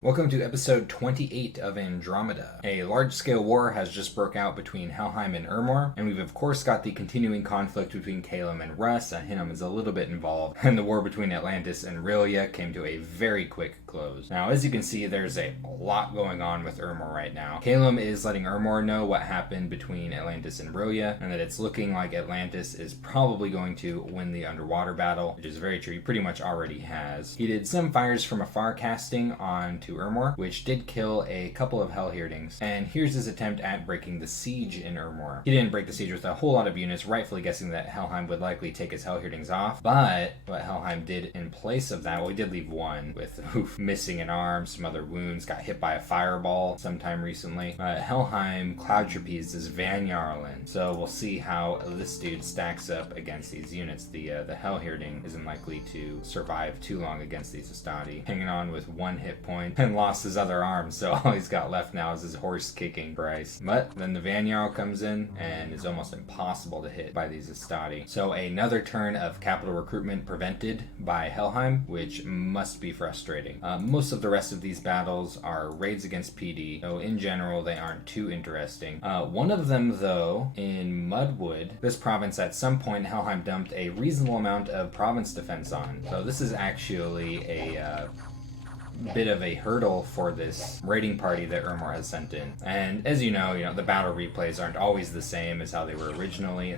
Welcome to episode 28 of Andromeda. A large-scale war has just broke out between Helheim and Ermor, and we've of course got the continuing conflict between Calum and Russ, and Hinnom is a little bit involved, and the war between Atlantis and Rhylia came to a very quick close. Now, as you can see, there's a lot going on with Ermor right now. Calum is letting Ermor know what happened between Atlantis and Rhylia, and that it's looking like Atlantis is probably going to win the underwater battle, which is very true. He pretty much already has. He did some fires from afar casting on to Ermor, which did kill a couple of Hellheerdings. And here's his attempt at breaking the siege in Ermor. He didn't break the siege with a whole lot of units, rightfully guessing that Helheim would likely take his Hellheerdings off. But what Helheim did in place of that, well, he did leave one with missing an arm, some other wounds, got hit by a fireball sometime recently. Helheim cloud trapezed his Van Jarlen. So we'll see how this dude stacks up against these units. The Hellheerding isn't likely to survive too long against these Astadi, hanging on with one hit point and lost his other arm, so all he's got left now is his horse kicking Bryce. But then the Van Jarl comes in and is almost impossible to hit by these Astadi. So another turn of capital recruitment prevented by Helheim, which must be frustrating. Most of the rest of these battles are raids against PD, so in general they aren't too interesting. One of them, though, in Mudwood, this province at some point Helheim dumped a reasonable amount of province defense on. So this is actually a bit of a hurdle for this raiding party that Ermor has sent in. And as you know, the battle replays aren't always the same as how they were originally.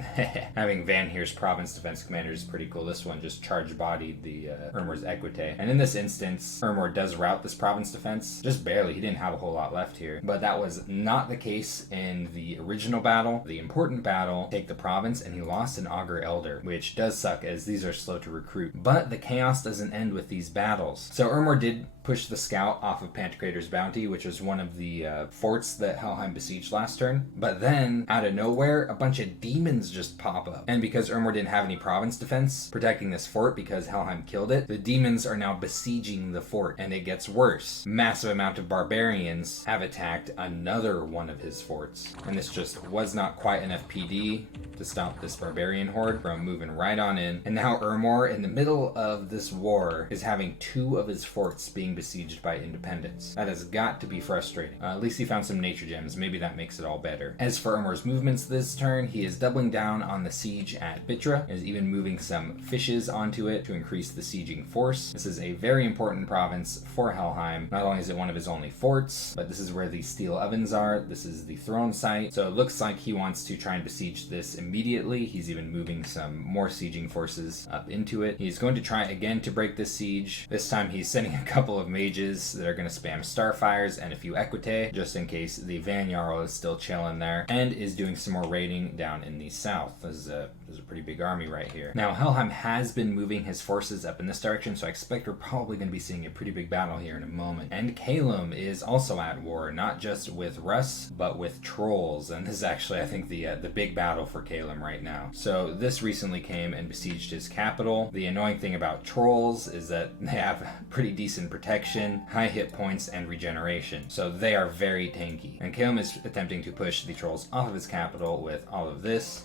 Having Van Heer's province defense commander is pretty cool. This one just charge-bodied the Ermor's Equite. And in this instance, Ermor does rout this province defense, just barely. He didn't have a whole lot left here. But that was not the case in the original battle. The important battle, take the province, and he lost an Augur Elder, which does suck as these are slow to recruit. But the chaos doesn't end with these battles. So Ermor did push the scout off of Pantocrator's Bounty, which was one of the forts that Helheim besieged last turn. But then, out of nowhere, a bunch of demons just pop up. And because Ermor didn't have any province defense protecting this fort because Helheim killed it, the demons are now besieging the fort. And it gets worse. Massive amount of barbarians have attacked another one of his forts. And this just was not quite enough PD to stop this barbarian horde from moving right on in. And now Ermor, in the middle of this war, is having two of his forts being besieged by independents. That has got to be frustrating. At least he found some nature gems. Maybe that makes it all better. As for Ermor's movements this turn, he is doubling down on the siege at Bitra, is even moving some fishes onto it to increase the sieging force. This is a very important province for Helheim. Not only is it one of his only forts, but this is where the steel ovens are. This is the throne site. So it looks like he wants to try and besiege this immediately. He's even moving some more sieging forces up into it. He's going to try again to break this siege. This time he's sending a couple of mages that are going to spam starfires and a few equite just in case the Van Jarl is still chilling there, and is doing some more raiding down in the south. There's a pretty big army right here. Now Helheim has been moving his forces up in this direction, so I expect we're probably going to be seeing a pretty big battle here in a moment. And Calum is also at war, not just with Russ but with trolls, and this is actually I think the big battle for Calum right now. So this recently came and besieged his capital. The annoying thing about trolls is that they have pretty decent protection, high hit points, and regeneration. So they are very tanky. And Calum is attempting to push the trolls off of his capital with all of this.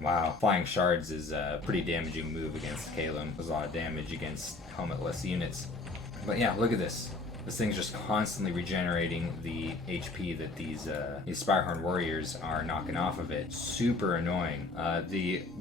Wow, flying shards is a pretty damaging move against Calum. There's a lot of damage against helmetless units. But yeah, look at this. This thing's just constantly regenerating the HP that these Spirehorn warriors are knocking off of it. Super annoying.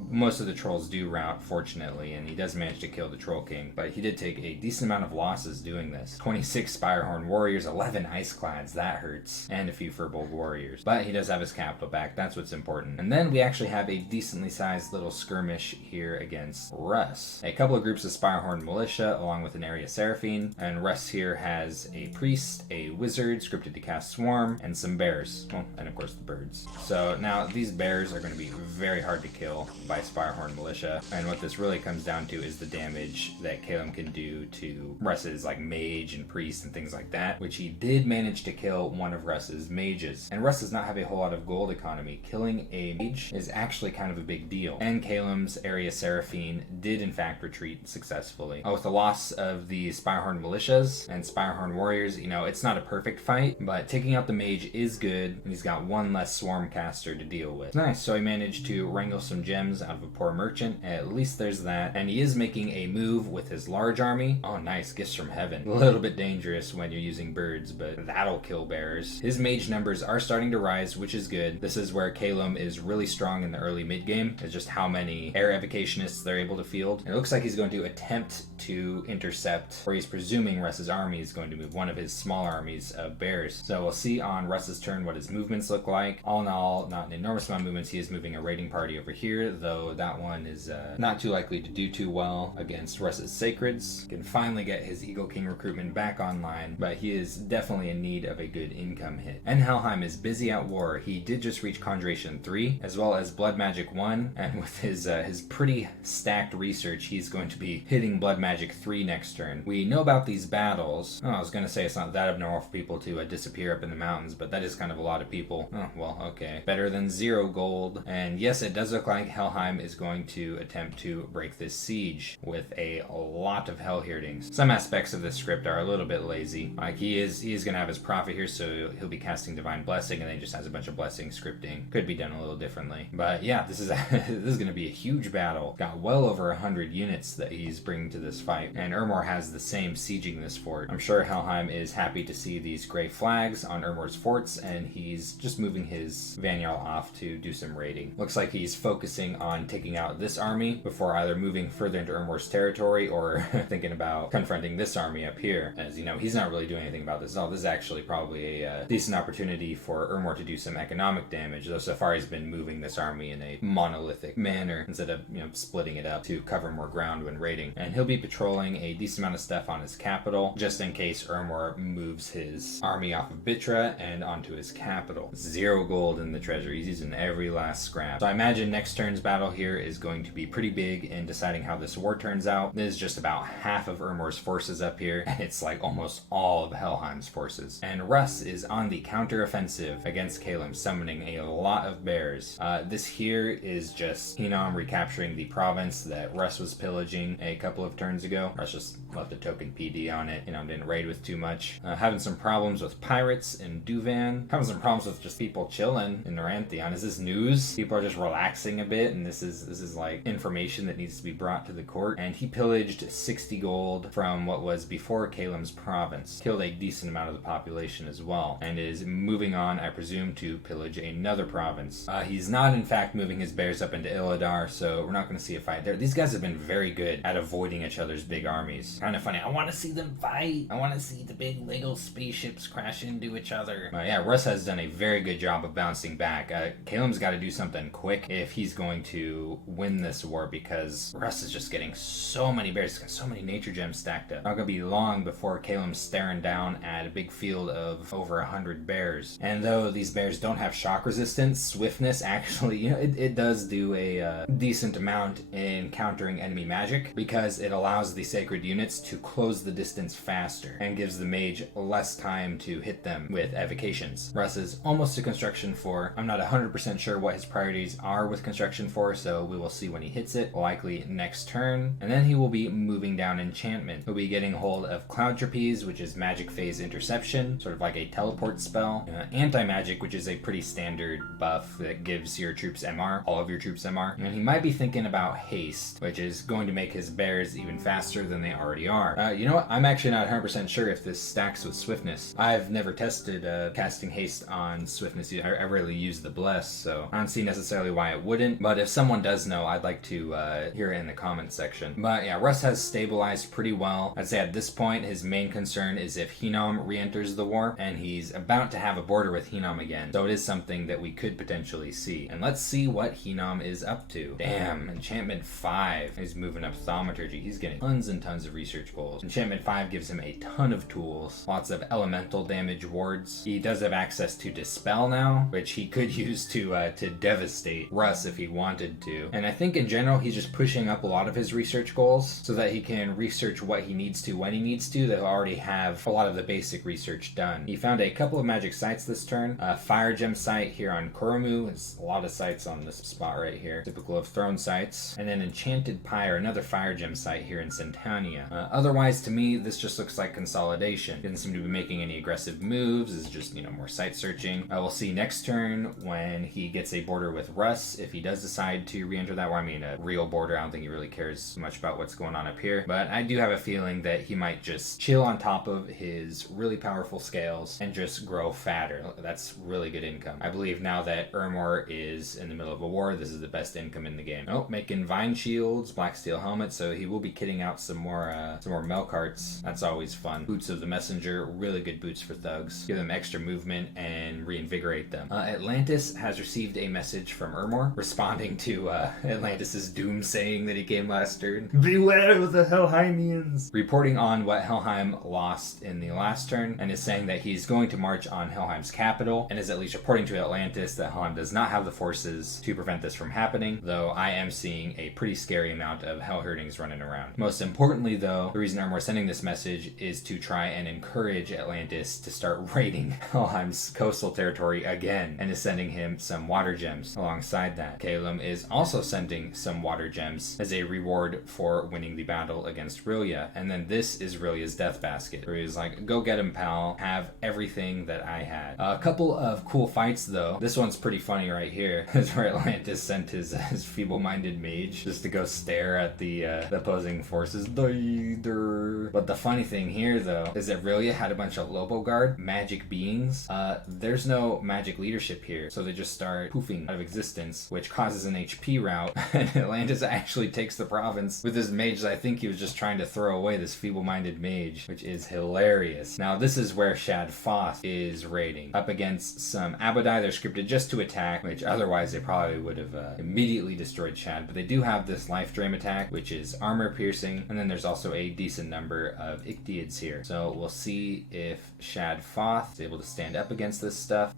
Most of the trolls do rout, fortunately, and he does manage to kill the Troll King, but he did take a decent amount of losses doing this. 26 Spirehorn warriors, 11 Iceclads, that hurts, and a few Firbolg warriors. But he does have his capital back, that's what's important. And then we actually have a decently sized little skirmish here against Russ. A couple of groups of Spirehorn militia, along with an area Seraphine, and Russ here has a priest, a wizard scripted to cast Swarm, and some bears. Well, and of course the birds. So now these bears are going to be very hard to kill by Spirehorn militia, and what this really comes down to is the damage that Calum can do to Russ's like mage and priest and things like that, which he did manage to kill one of Russ's mages. And Russ does not have a whole lot of gold economy. Killing a mage is actually kind of a big deal. And Calum's area Seraphine did in fact retreat successfully. With the loss of the Spirehorn militias and Spirehorn Starhorn warriors, you know, it's not a perfect fight, but taking out the mage is good, and he's got one less swarm caster to deal with. Nice, so he managed to wrangle some gems out of a poor merchant. At least there's that. And he is making a move with his large army. Oh, nice, gifts from heaven. A little bit dangerous when you're using birds, but that'll kill bears. His mage numbers are starting to rise, which is good. This is where Calum is really strong in the early mid game. It's just how many air evocationists they're able to field. And it looks like he's going to attempt to intercept, or he's presuming Russ's army is going to move one of his small armies of bears. So we'll see on Russ's turn what his movements look like. All in all, not an enormous amount of movements. He is moving a raiding party over here, though that one is not too likely to do too well against Russ's Sacreds. Can finally get his Eagle King recruitment back online, but he is definitely in need of a good income hit. And Helheim is busy at war. He did just reach Conjuration 3, as well as Blood Magic 1, and with his pretty stacked research, he's going to be hitting Blood Magic 3 next turn. We know about these battles. Oh, I was going to say it's not that abnormal for people to disappear up in the mountains, but that is kind of a lot of people. Oh, well, okay. Better than 0 gold. And yes, it does look like Helheim is going to attempt to break this siege with a lot of Hellhirdings. Some aspects of this script are a little bit lazy. Like he is going to have his prophet here, so he'll be casting Divine Blessing, and then he just has a bunch of blessing scripting. Could be done a little differently. But yeah, this is this is going to be a huge battle. Got well over 100 units that he's bringing to this fight, and Ermor has the same sieging this fort. I'm sure Helheim is happy to see these gray flags on Ermor's forts, and he's just moving his Vanyal off to do some raiding. Looks like he's focusing on taking out this army before either moving further into Ermor's territory or thinking about confronting this army up here. As you know, he's not really doing anything about this at all. This is actually probably a decent opportunity for Ermor to do some economic damage, though so far he's been moving this army in a monolithic manner instead of, you know, splitting it up to cover more ground when raiding. And he'll be patrolling a decent amount of stuff on his capital, just in case Ermor moves his army off of Bitra and onto his capital. 0 gold in the treasury. He's using every last scrap. So I imagine next turn's battle here is going to be pretty big in deciding how this war turns out. This is just about half of Ermor's forces up here, and it's like almost all of Helheim's forces. And Russ is on the counter-offensive against Calum, summoning a lot of bears. This here is just Hinam recapturing the province that Russ was pillaging a couple of turns ago. Russ just left a token PD on it, you know, didn't raid with too much. Having some problems with pirates in Duvan. Having some problems with just people chilling in Narantheon. Is this news? People are just relaxing a bit, and this is like information that needs to be brought to the court. And he pillaged 60 gold from what was before Calum's province. Killed a decent amount of the population as well, and is moving on, I presume, to pillage another province. He's not, in fact, moving his bears up into Illadar, so we're not going to see a fight there. These guys have been very good at avoiding each other's big armies. Kind of funny. I want to see them fight. I want to see the big Lego spaceships crash into each other. Yeah, Russ has done a very good job of bouncing back. Calum's got to do something quick if he's going to win this war, because Russ is just getting so many bears. He's got so many nature gems stacked up. Not going to be long before Calum's staring down at a big field of over 100 bears. And though these bears don't have shock resistance, swiftness actually, you know, it does do a decent amount in countering enemy magic, because it allows the sacred units to close the distance faster and gives the mage less time to hit them with evocations. Russ is almost to construction 4. I'm not 100% sure what his priorities are with construction 4, so we will see when he hits it, likely next turn. And then he will be moving down enchantment. He'll be getting hold of Cloud Trapeze, which is magic phase interception, sort of like a teleport spell. Anti-magic, which is a pretty standard buff that gives your troops MR, all of your troops MR. And he might be thinking about haste, which is going to make his bears even faster than they already are. You know what? I'm actually not 100% sure if this stacks with swiftness. I've never tested casting haste on swiftness. I rarely use the bless, so I don't see necessarily why it wouldn't. But if someone does know, I'd like to hear it in the comments section. But yeah, Russ has stabilized pretty well. I'd say at this point, his main concern is if Hinam re-enters the war, and he's about to have a border with Hinam again. So it is something that we could potentially see. And let's see what Hinam is up to. Damn, enchantment 5. He's moving up thaumaturgy. He's getting tons and tons of research goals. Enchantment 5 gives him a ton of tools. Lots of elemental damage wards. He does have access to Dispel now, which he could use to devastate Russ if he wanted to. And I think in general, he's just pushing up a lot of his research goals so that he can research what he needs to when he needs to. They'll already have a lot of the basic research done. He found a couple of magic sites this turn. Fire Gem site here on Koromu. There's a lot of sites on this spot right here, typical of throne sites. And then Enchanted Pyre, another Fire Gem site here in Centania. Otherwise, to me, this just looks like consolidation. Didn't seem to be making any aggressive moves, is just, more site searching. We'll see next turn when he gets a border with Russ, if he does decide to re-enter that war. I mean, a real border, I don't think he really cares much about what's going on up here, but I do have a feeling that he might just chill on top of his really powerful scales and just grow fatter. That's really good income. I believe now that Ermor is in the middle of a war, this is the best income in the game. Oh, making vine shields, black steel helmet, so he will be kitting out some more Melkarts. That's always fun. Boots of the Messenger, really good boots for thugs. Give them extra movement and reinvigorate them. Atlantis has received a message from Ermor responding to Atlantis's doomsaying that he came last turn. Beware of the Helheimians! Reporting on what Helheim lost in the last turn, and is saying that he's going to march on Helheim's capital, and is at least reporting to Atlantis that Helheim does not have the forces to prevent this from happening, though I am seeing a pretty scary amount of Hellherdings running around. Most importantly though, the reason Ermor is sending this message is to try and encourage Atlantis to start raiding Helheim's coastal territory again, and is sending him some water gems alongside that. Calum is also sending some water gems as a reward for winning the battle against Rillia, and then this is Rillia's death basket. Rillia's like, go get him, pal, have everything that I had. A couple of cool fights though. This one's pretty funny right here. It's where Atlantis sent his feeble-minded mage just to go stare at the opposing forces. But the funny thing here though is that Rillia had a bunch of Loboguard magic beings. There's no magic leadership here, so they just start poofing out of existence, which causes an HP rout, and Atlantis actually takes the province with his mage that I think he was just trying to throw away, this feeble-minded mage, which is hilarious. Now this is where Shad Foth is raiding up against some Abadai. They're scripted just to attack, which otherwise they probably would have immediately destroyed Shad, but they do have this life drain attack, which is armor piercing, and then there's also a decent number of Ictiids here. So we'll see if Shad Foth is able to stand up against this stuff.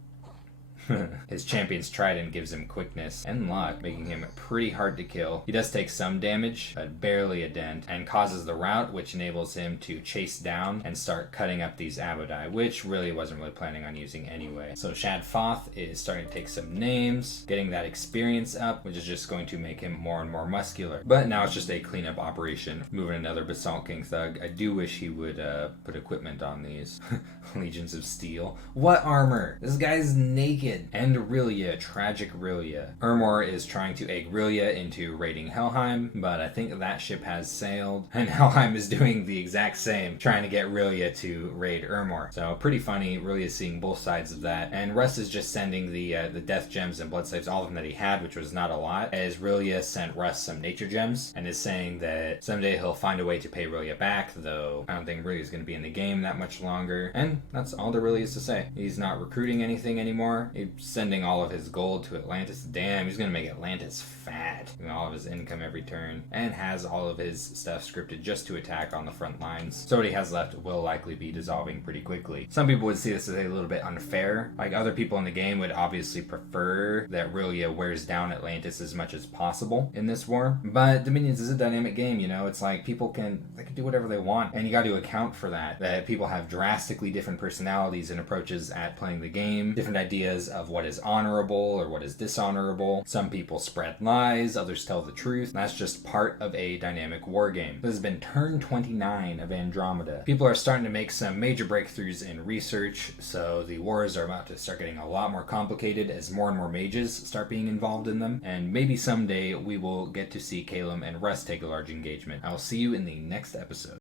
His champion's trident gives him quickness and luck, making him pretty hard to kill. He does take some damage, but barely a dent, and causes the rout, which enables him to chase down and start cutting up these Abadai, which really wasn't really planning on using anyway. So Shad Foth is starting to take some names, getting that experience up, which is just going to make him more and more muscular. But now it's just a cleanup operation. Moving another Basalt King Thug. I do wish he would put equipment on these. Legions of Steel. What armor? This guy's naked. And Rillia, tragic Rillia. Ermor is trying to egg Rillia into raiding Helheim, but I think that ship has sailed, and Helheim is doing the exact same, trying to get Rillia to raid Ermor. So pretty funny, Rillia's seeing both sides of that, and Russ is just sending the death gems and blood slaves, all of them that he had, which was not a lot, as Rillia sent Russ some nature gems, and is saying that someday he'll find a way to pay Rillia back, though I don't think Rillia's going to be in the game that much longer, and that's all there really is to say. He's not recruiting anything anymore. He's sending all of his gold to Atlantis. Damn, he's gonna make Atlantis fat. All of his income every turn, and has all of his stuff scripted just to attack on the front lines. So what he has left will likely be dissolving pretty quickly. Some people would see this as a little bit unfair. Like, other people in the game would obviously prefer that Rillia wears down Atlantis as much as possible in this war. But Dominions is a dynamic game, it's like they can do whatever they want, and you got to account for that people have drastically different personalities and approaches at playing the game, different ideas of what is honorable or what is dishonorable. Some people spread lies, others tell the truth. That's just part of a dynamic war game. This has been turn 29 of Andromeda. People are starting to make some major breakthroughs in research, so the wars are about to start getting a lot more complicated as more and more mages start being involved in them, and maybe someday we will get to see Calum and Russ take a large engagement. I will see you in the next episode.